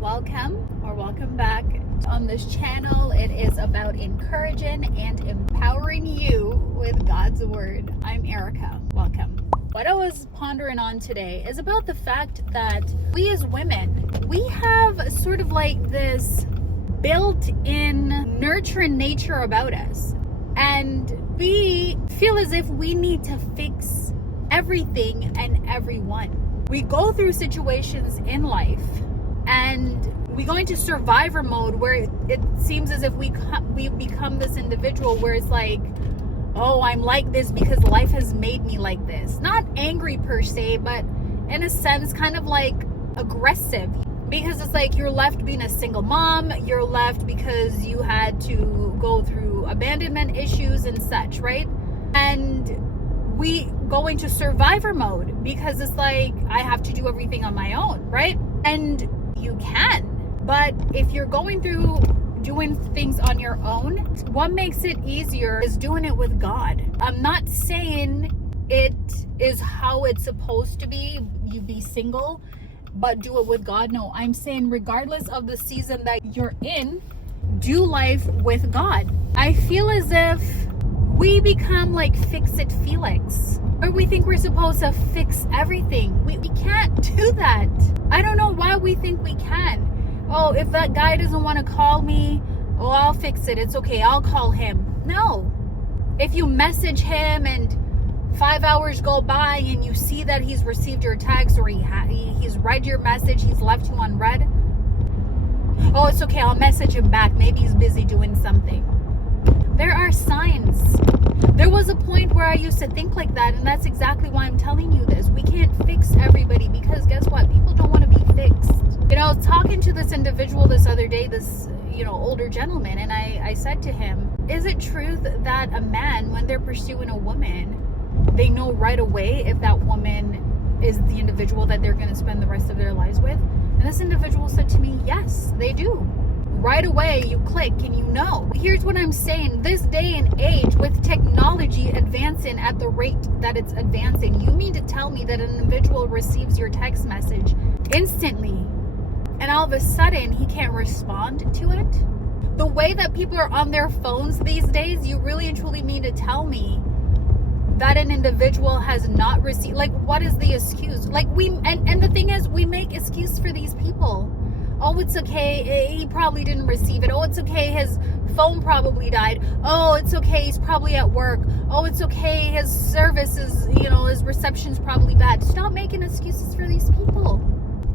Welcome back on this channel. It is about encouraging and empowering you with God's word. I'm Ericka. Welcome. What I was pondering on today is about the fact that we as women, we have sort of like this built-in nurturing nature about us, and we feel as if we need to fix everything and everyone. We go through situations in life and we go into survivor mode where it seems as if we become this individual where it's like, oh, I'm like this because life has made me like this. Not angry per se, but in a sense kind of like aggressive, because it's like you're left being a single mom, you're left because you had to go through abandonment issues and such, right? And we go into survivor mode because it's like I have to do everything on my own, right? And you can, but if you're going through doing things on your own, what makes it easier is doing it with God. I'm not saying it is how it's supposed to be, you be single, but do it with God. No, I'm saying regardless of the season that you're in, do life with God. I feel as if we become like fix-it Felix, or we think we're supposed to fix everything. We can't do that. I don't know why we think we can. Oh, if that guy doesn't want to call me, oh, I'll fix it. It's okay. I'll call him. No. If you message him and 5 hours go by and you see that he's received your text, or he's read your message, he's left you unread. Oh, it's okay. I'll message him back. Maybe he's busy doing something. There are signs. There was a point where I used to think like that, and that's exactly why I'm telling you this. We can't fix everybody, because guess what? People don't want to be fixed. I was talking to this individual this other day, this, older gentleman, and I said to him, is it true that a man, when they're pursuing a woman, they know right away if that woman is the individual that they're going to spend the rest of their lives with? And this individual said to me, yes, they do. Right away, you click and you know. Here's what I'm saying. This day and age, with technology advancing at the rate that it's advancing, you mean to tell me that an individual receives your text message instantly and all of a sudden he can't respond to it? The way that people are on their phones these days, you really and truly mean to tell me that an individual has not received? Like, what is the excuse? Like, and the thing is, we make excuse for these people. Oh, it's okay, he probably didn't receive it. Oh, it's okay, his phone probably died. Oh, it's okay, he's probably at work. Oh, it's okay, his service is, his reception's probably bad. Stop making excuses for these people.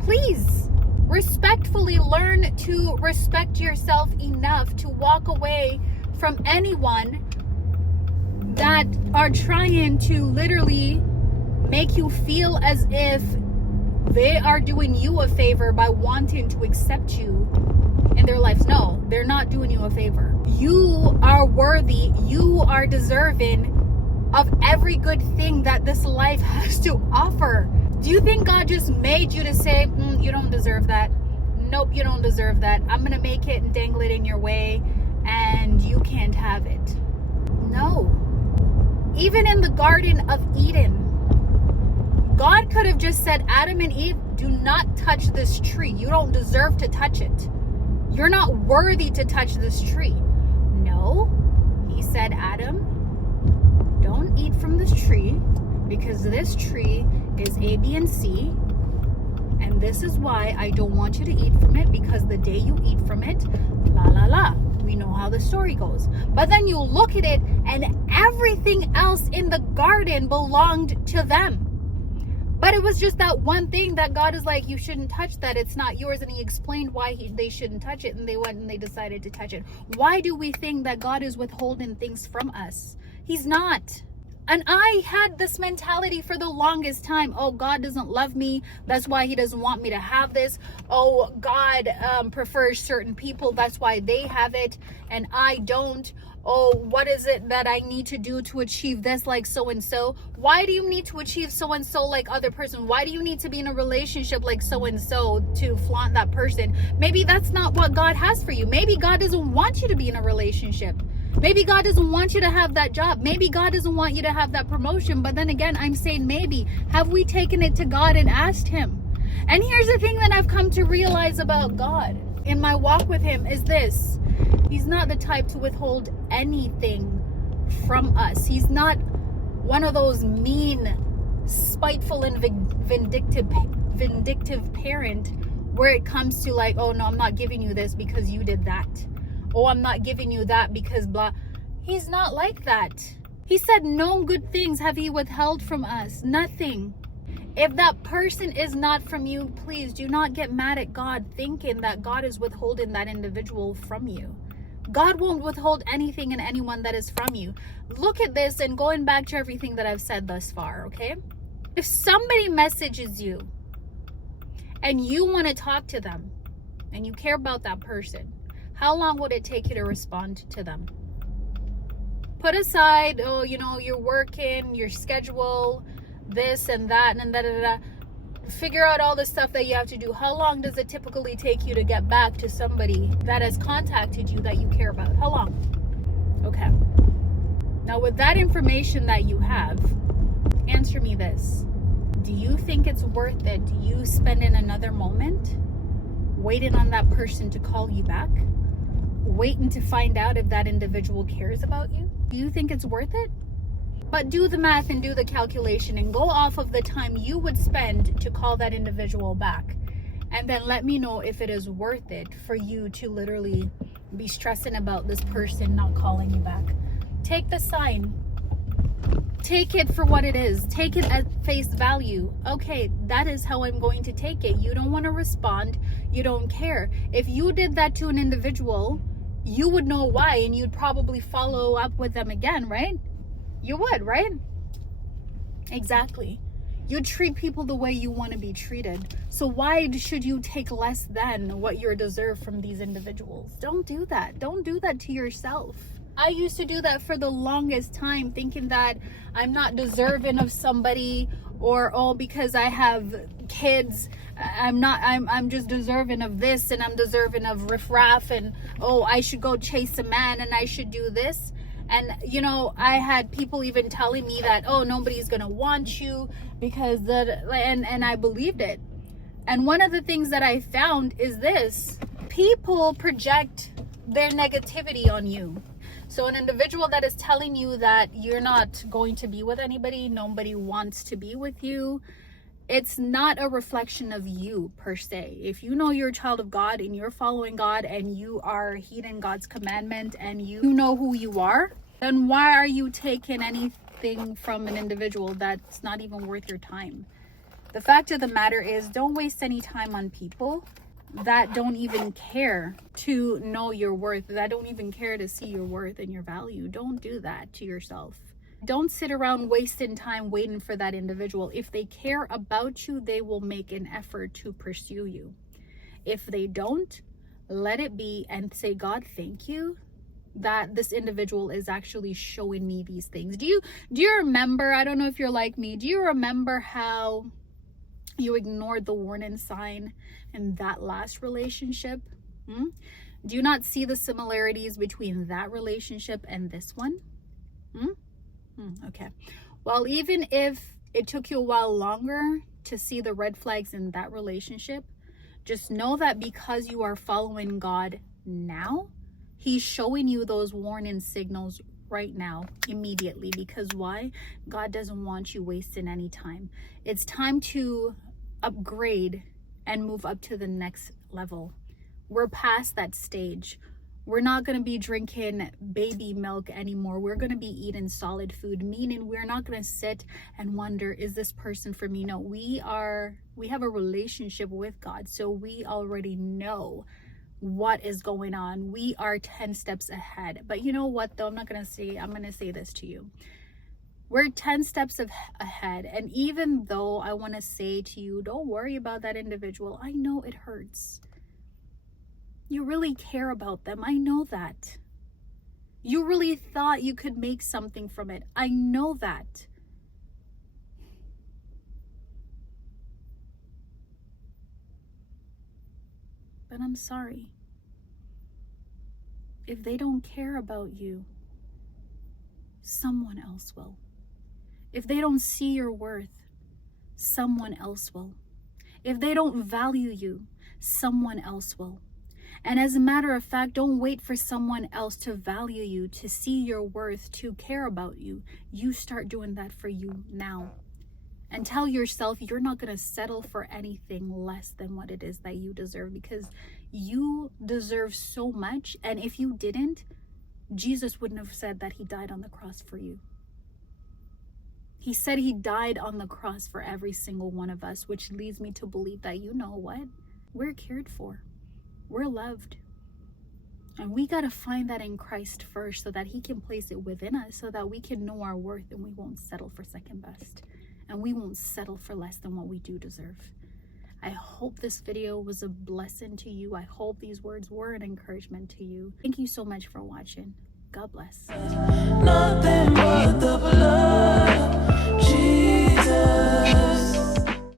Please, respectfully learn to respect yourself enough to walk away from anyone that are trying to literally make you feel as if they are doing you a favor by wanting to accept you in their lives. No, they're not doing you a favor. You are worthy. You are deserving of every good thing that this life has to offer. Do you think God just made you to say, you don't deserve that? Nope, you don't deserve that. I'm going to make it and dangle it in your way and you can't have it. No. Even in the Garden of Eden, God could have just said, Adam and Eve, do not touch this tree. You don't deserve to touch it. You're not worthy to touch this tree. No, he said, Adam, don't eat from this tree, because this tree is A, B, and C. And this is why I don't want you to eat from it, because the day you eat from it, la la la. We know how the story goes. But then you look at it and everything else in the garden belonged to them. But it was just that one thing that God is like, you shouldn't touch that. It's not yours. And he explained why they shouldn't touch it. And they went and they decided to touch it. Why do we think that God is withholding things from us? He's not. And I had this mentality for the longest time. Oh, God doesn't love me. That's why he doesn't want me to have this. Oh, God prefers certain people. That's why they have it and I don't. Oh, what is it that I need to do to achieve this like so-and-so? Why do you need to achieve so-and-so like other person? Why do you need to be in a relationship like so-and-so to flaunt that person? Maybe that's not what God has for you. Maybe God doesn't want you to be in a relationship. Maybe God doesn't want you to have that job. Maybe God doesn't want you to have that promotion. But then again, I'm saying maybe. Have we taken it to God and asked him? And here's the thing that I've come to realize about God in my walk with him is this: he's not the type to withhold anything from us. He's not one of those mean, spiteful, and vindictive parent where it comes to like, oh no, I'm not giving you this because you did that. Oh, I'm not giving you that because blah. He's not like that. He said, no good things have he withheld from us. Nothing. If that person is not from you, please do not get mad at God thinking that God is withholding that individual from you. God won't withhold anything and anyone that is from you. Look at this, and going back to everything that I've said thus far, okay? If somebody messages you and you want to talk to them and you care about that person, how long would it take you to respond to them? Put aside, oh, you know, you're working, your schedule, this and that, and da da da. Figure out all the stuff that you have to do. How long does it typically take you to get back to somebody that has contacted you that you care about? How long? Okay. Now, with that information that you have, answer me this. Do you think it's worth it? Do you spend in another moment waiting on that person to call you back? Waiting to find out if that individual cares about you? Do you think it's worth it? But do the math and do the calculation and go off of the time you would spend to call that individual back. And then let me know if it is worth it for you to literally be stressing about this person not calling you back. Take the sign. Take it for what it is. Take it at face value. Okay, that is how I'm going to take it. You don't want to respond. You don't care. If you did that to an individual, you would know why, and you'd probably follow up with them again, right? You would, right? Exactly. You treat people the way you want to be treated. So why should you take less than what you're deserved from these individuals? Don't do that. Don't do that to yourself. I used to do that for the longest time, thinking that I'm not deserving of somebody, or oh, because I have kids, I'm just deserving of this, and I'm deserving of riffraff, and oh, I should go chase a man, and I should do this. And you know, I had people even telling me that, oh, nobody's gonna want you because and I believed it. And one of the things that I found is this: people project their negativity on you. So an individual that is telling you that you're not going to be with anybody, nobody wants to be with you, it's not a reflection of you per se. If you know you're a child of God and you're following God and you are heeding God's commandment and you know who you are, then why are you taking anything from an individual that's not even worth your time? The fact of the matter is, don't waste any time on people that don't even care to know your worth, that don't even care to see your worth and your value. Don't do that to yourself. Don't sit around wasting time waiting for that individual. If they care about you, they will make an effort to pursue you. If they don't, let it be and say, God, thank you that this individual is actually showing me these things. Do you remember, I don't know if you're like me, do you remember how you ignored the warning sign in that last relationship? Do you not see the similarities between that relationship and this one? Okay. Well, even if it took you a while longer to see the red flags in that relationship, just know that because you are following God now, He's showing you those warning signals right now, immediately. Because why? God doesn't want you wasting any time. It's time to upgrade and move up to the next level. We're past that stage. We're not going to be drinking baby milk anymore. We're going to be eating solid food, meaning we're not going to sit and wonder, is this person for me? No, we have a relationship with God. So we already know what is going on. We are 10 steps ahead. But you know what though? I'm going to say this to you. We're 10 steps ahead. And even though I want to say to you, don't worry about that individual, I know it hurts. You really care about them. I know that. You really thought you could make something from it. I know that. But I'm sorry. If they don't care about you, someone else will. If they don't see your worth, someone else will. If they don't value you, someone else will. And as a matter of fact, don't wait for someone else to value you, to see your worth, to care about you. You start doing that for you now. And tell yourself you're not going to settle for anything less than what it is that you deserve, because you deserve so much. And if you didn't, Jesus wouldn't have said that he died on the cross for you. He said he died on the cross for every single one of us, which leads me to believe that, you know what? We're cared for. We're loved. And we got to find that in Christ first, so that he can place it within us, so that we can know our worth and we won't settle for second best. And we won't settle for less than what we do deserve. I hope this video was a blessing to you. I hope these words were an encouragement to you. Thank you so much for watching. God bless. Nothing but the blood.